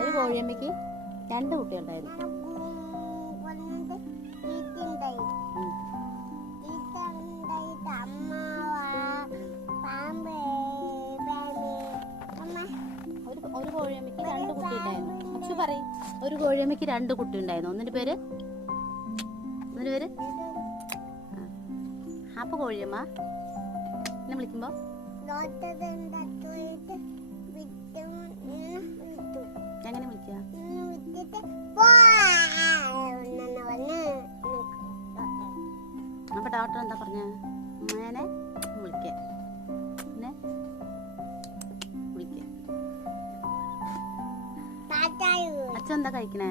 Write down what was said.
ഒരു കോഴിയമ്മയ്ക്ക് 2 കുട്ടികളുണ്ടായിരുന്നു. ഒരു കോഴിയമ്മയ്ക്ക് 2 കുട്ടി ഉണ്ടായിരുന്നു. അച്ചു പറയും, ഒരു കോഴിയമ്മയ്ക്ക് 2 കുട്ടി ഉണ്ടായിരുന്നു. ഒന്നിന്റെ പേര് അപ്പൊ കോഴിയമ്മ എന്നെ വിളിക്കുമ്പോ എങ്ങനെ വിളിക്കുക? അപ്പൊ ഡോക്ടർ എന്താ പറഞ്ഞ? അമ്മേനെ വിളിക്ക, പിന്നെ വിളിക്ക. അച്ഛൻ എന്താ കഴിക്കണേ?